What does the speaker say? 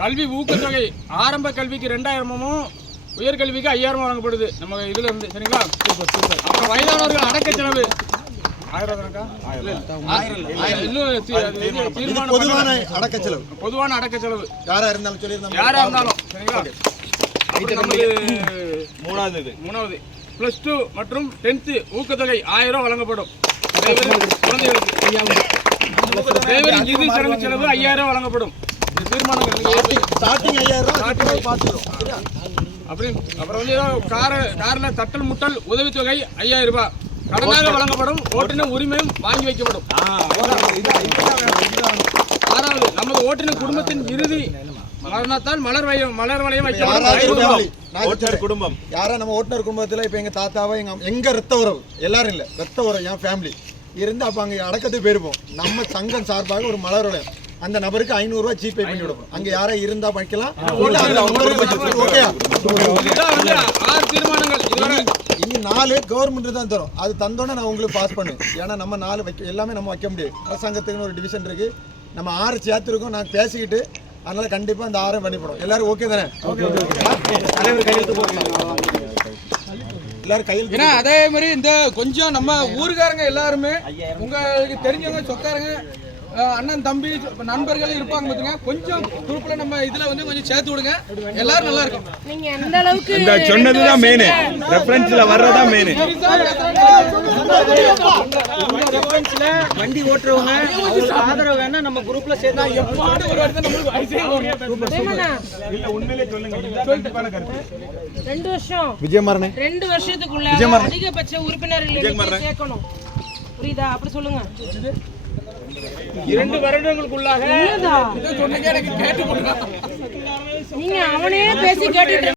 கல்வி ஊக்கத்தொகை ஆரம்ப கல்விக்கு 2000 உயர்கல்விக்கு 5000 வழங்கப்படுது நம்ம இதுல இருந்து. சரிங்களா? அப்புறம் வயதானவர்கள் அடக்க செலவு பொதுவான அடக்க செலவு யாரா இருந்தாலும் சரிங்களா? மூணாவது +2 மற்றும் 10th ஊக்கத்தொகை 1000 வழங்கப்படும். குழந்தைகளுக்கு இறுதி சடங்கு செலவு 5000 வழங்கப்படும். அப்புறம் கார்ல தட்டல் முட்டல் உதவித்தொகை 5000 ரூபாய் கடனாக வழங்கப்படும். ஓட்டுநர் உரிமையும் வாங்கி வைக்கப்படும். 6வது நமது ஓட்டுநர் குடும்பத்தின் இறுதி மரணத்தால் மலர் வளையம் வைக்கப்படும். குடும்பம் யாரா நம்ம ஓட்டுநர் குடும்பத்துல இப்ப எங்க தாத்தாவோ எங்க ரத்த உறவு எல்லாரும் இல்ல ரத்த உறவு என் ஃபேமிலி இருந்து அப்ப அங்க அடக்கத்துக்கு போயிருப்போம். நம்ம சங்கம் சார்பாக ஒரு மலர் வளையம் அந்த நபருக்கு 500 ரூபாய் ஜிபே பண்ணி விடுவோம். அங்க யாரா இருந்தா வைக்கலாம். இனி 4 கவர்மெண்ட் தான் தரும். அது தந்தோன்னே நான் உங்களுக்கு பாஸ் பண்ணுவேன். ஏன்னா நம்ம 4 வைக்க எல்லாமே நம்ம வைக்க முடியாது. அரசாங்கத்துக்குன்னு ஒரு டிவிஷன் இருக்கு. நம்ம 6 சேர்த்துருக்கோம். நாங்கள் பேசிக்கிட்டு அதனால கண்டிப்பா அந்த 6 பண்ணிப்படும். எல்லாரும் ஓகே தானே? தலைவர் கையெழுத்து போடலாம். எல்லாரும் கையெழுத்து. ஏன்னா அதே மாதிரி இந்த கொஞ்சம் நம்ம ஊருக்காரங்க எல்லாருமே உங்களுக்கு தெரிஞ்சவங்க சொக்காரங்க அண்ணன் தம்பி நண்பர்கள் இருப்பாங்க பாத்துங்க. கொஞ்சம் குரூப்ல நம்ம இதுல வந்து கொஞ்சம் சேர்த்து விடுங்க. எல்லாரும் நல்லா இருக்கும். நீங்க எந்த அளவுக்கு இந்த சொன்னதுதான் மெயின். ரெஃபரன்ஸ்ல வர்றதா மெயின். ரெஃபரன்ஸ்ல வண்டி ஓட்டுறவங்க அவங்களுக்கு ஆதரவு வேணா நம்ம குரூப்ல சேர்த்தா எப்பாடு ஒரு இடத்துல நம்மளுக்கு இல்ல உண்மையிலே சொல்லுங்க. இதுதான் கண்டிப்பான கருத்து. 2 வருஷம் விஜயமாறனே 2 வருஷத்துக்குள்ள அதிகபட்ச உறுப்பினர்கள் சேர்க்கணும். புரியுதா? அப்படி சொல்லுங்க. 2 வருடங்களுக்குள்ளாக நீங்க அவனே பேசி கேட்டுட்டு